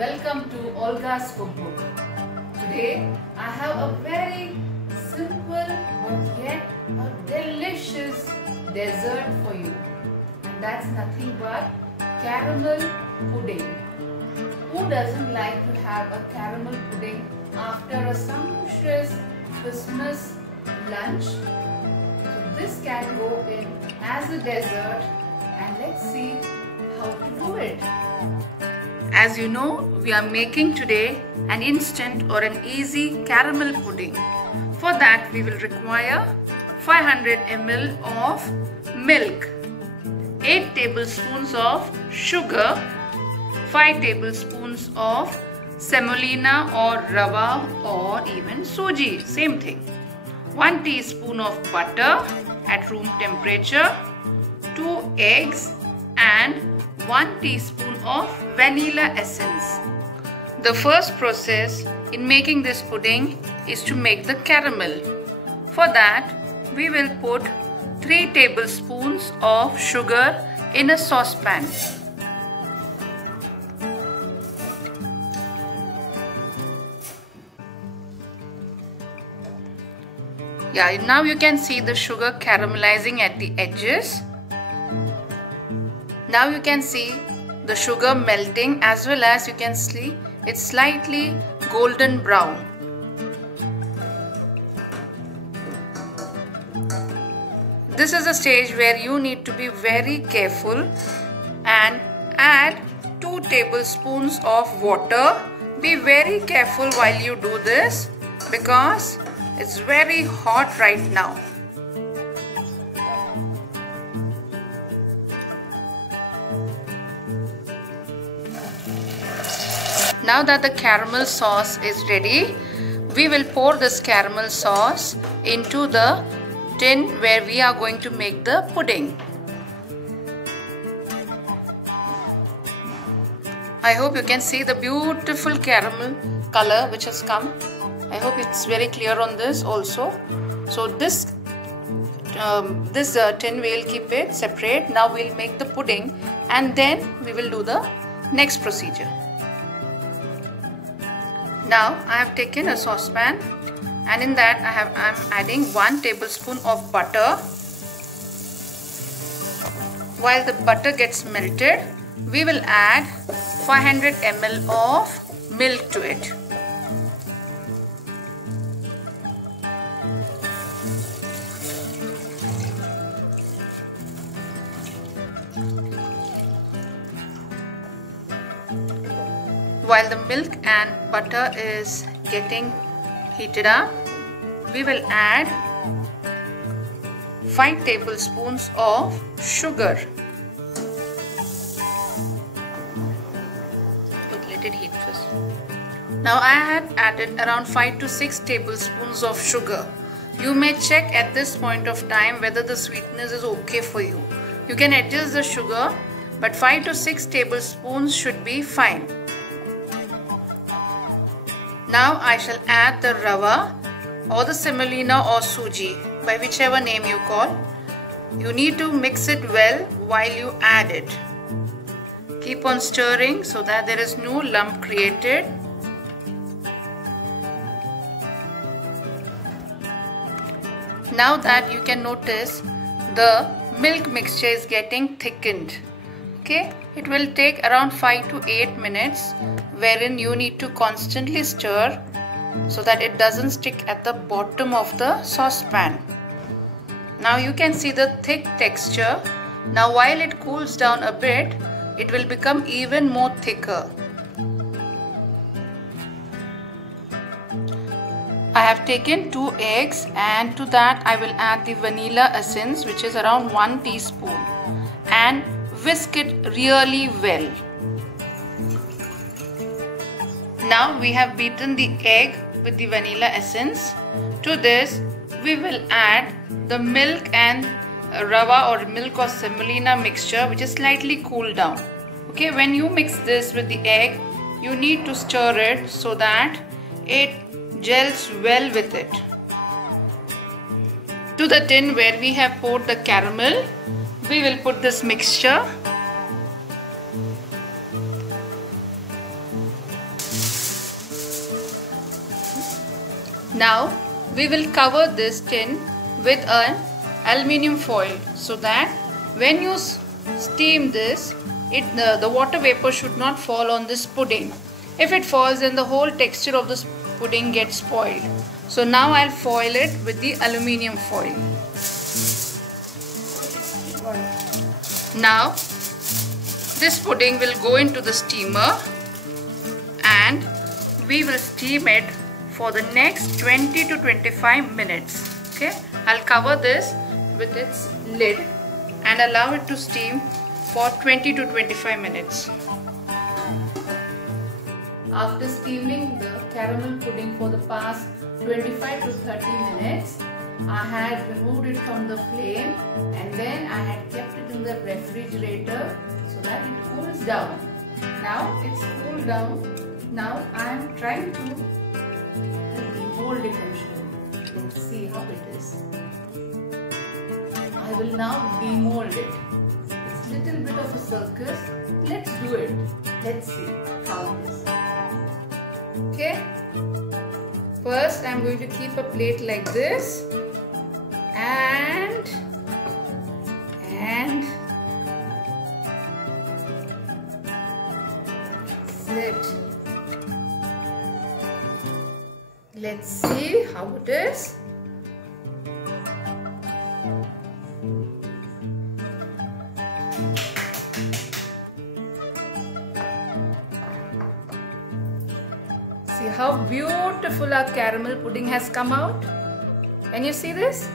Welcome to Olga's Cookbook. Today I have a very simple but yet a delicious dessert for you. And that's nothing but caramel pudding. Who doesn't like to have a caramel pudding after a sumptuous Christmas lunch? So this can go in as a dessert, and let's see how to do it. As you know, we are making today an instant or an easy caramel pudding. For that we will require 500 ml of milk, 8 tablespoons of sugar, 5 tablespoons of semolina or rava or even suji, same thing, 1 teaspoon of butter at room temperature, 2 eggs and 1 teaspoon of vanilla essence. The first process in making this pudding is to make the caramel. For that, we will put 3 tablespoons of sugar in a saucepan. Yeah, now you can see the sugar caramelizing at the edges. Now you can see the sugar melting, as well as you can see it's slightly golden brown. This is a stage where you need to be very careful and add 2 tablespoons of water. Be very careful while you do this because it's very hot right now. Now that the caramel sauce is ready, we will pour this caramel sauce into the tin where we are going to make the pudding. I hope you can see the beautiful caramel color which has come. I hope it's very clear on this also. So this tin we will keep it separate. Now we'll make the pudding and then we will do the next procedure. Now I have taken a saucepan and in that I am adding 1 tablespoon of butter. While the butter gets melted, we will add 500 ml of milk to it. While the milk and butter is getting heated up, we will add 5 tablespoons of sugar. Let it heat first. Now I had added around 5 to 6 tablespoons of sugar. You may check at this point of time whether the sweetness is okay for you. You can adjust the sugar, but 5 to 6 tablespoons should be fine. Now I shall add the rava or the semolina or suji, by whichever name you call. You need to mix it well while you add it. Keep on stirring so that there is no lump created. Now that you can notice the milk mixture is getting thickened. Okay, it will take around 5 to 8 minutes, wherein you need to constantly stir so that it doesn't stick at the bottom of the saucepan. Now you can see the thick texture. Now while it cools down a bit, it will become even more thicker. I have taken 2 eggs and to that I will add the vanilla essence, which is around 1 teaspoon, and whisk it really well. Now we have beaten the egg with the vanilla essence. To this we will add the milk and rava or milk or semolina mixture, which is slightly cooled down. Okay, when you mix this with the egg, you need to stir it so that it gels well with it. To the tin where we have poured the caramel, we will put this mixture. Now we will cover this tin with an aluminium foil so that when you steam this, the water vapor should not fall on this pudding. If it falls, then the whole texture of this pudding gets spoiled. So now I'll foil it with the aluminium foil. Now this pudding will go into the steamer and we will steam it for the next 20 to 25 minutes. Okay, I'll cover this with its lid and allow it to steam for 20 to 25 minutes. After steaming the caramel pudding for the past 25 to 30 minutes, I had removed it from the flame and then I had kept it in the refrigerator so that it cools down. Now it's cooled down. Now I am trying to demold it and show you. Let's see how it is. I will now demold it. It's a little bit of a circus. Let's do it. Let's see how it is. Okay. First, I'm going to keep a plate like this and sit. Let's see how it is. See how beautiful our caramel pudding has come out. Can you see this?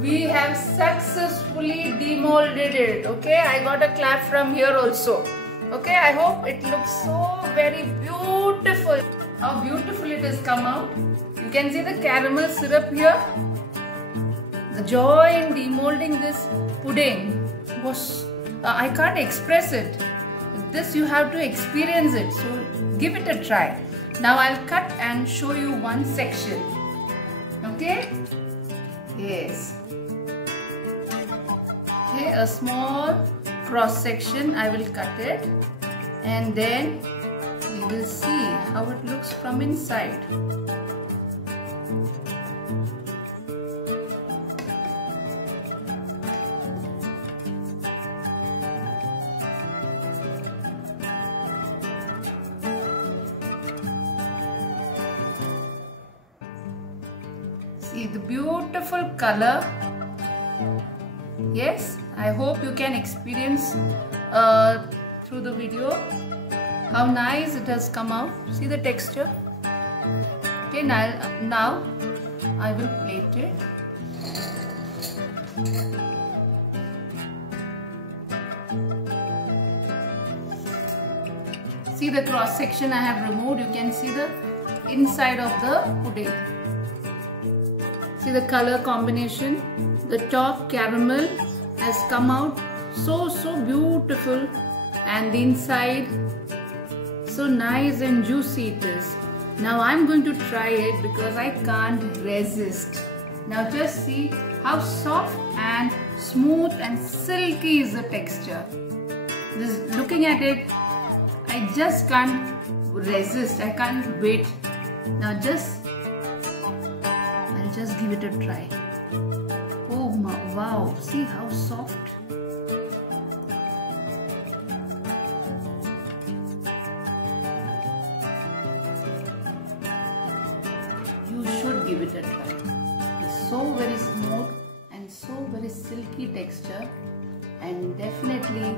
We have successfully demolded it. Okay, I got a clap from here also. Okay, I hope it looks so very beautiful. How beautiful it has come out. You can see the caramel syrup here. The joy in demolding this pudding was, I can't express it. This you have to experience it. So give it a try. Now I'll cut and show you one section. Okay? Yes. Okay, a small cross section I will cut it and then we will see how it looks from inside. See the beautiful color. Yes, I hope you can experience through the video how nice it has come out. See the texture. Okay, now I will plate it. See the cross section I have removed. You can see the inside of the pudding. See the color combination. The top caramel has come out so beautiful and the inside so nice and juicy it is. Now I'm going to try it because I can't resist. Now just see how soft and smooth and silky is the texture. Looking at it, I just can't resist. I can't wait. Now I'll just give it a try. Oh wow, see how soft. You should give it a try. It's so very smooth and so very silky texture, and definitely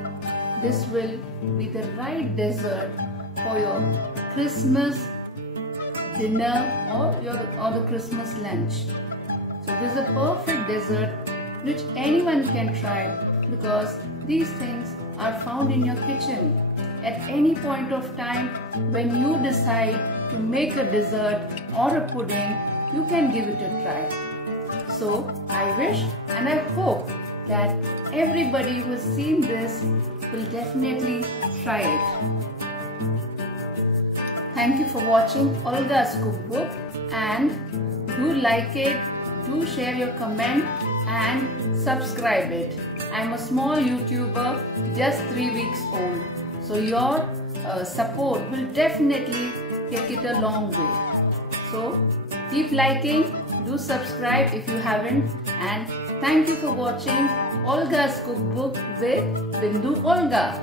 this will be the right dessert for your Christmas dinner or the Christmas lunch. So this is a perfect dessert which anyone can try because these things are found in your kitchen. At any point of time when you decide to make a dessert or a pudding, you can give it a try. So I wish and I hope that everybody who has seen this will definitely try it. Thank you for watching Olga's cookbook, and do like it, do share your comment and subscribe it. I'm a small YouTuber, just 3 weeks old. So your support will definitely take it a long way. So keep liking, do subscribe if you haven't, and thank you for watching Olga's Cookbook with Bindu Olga.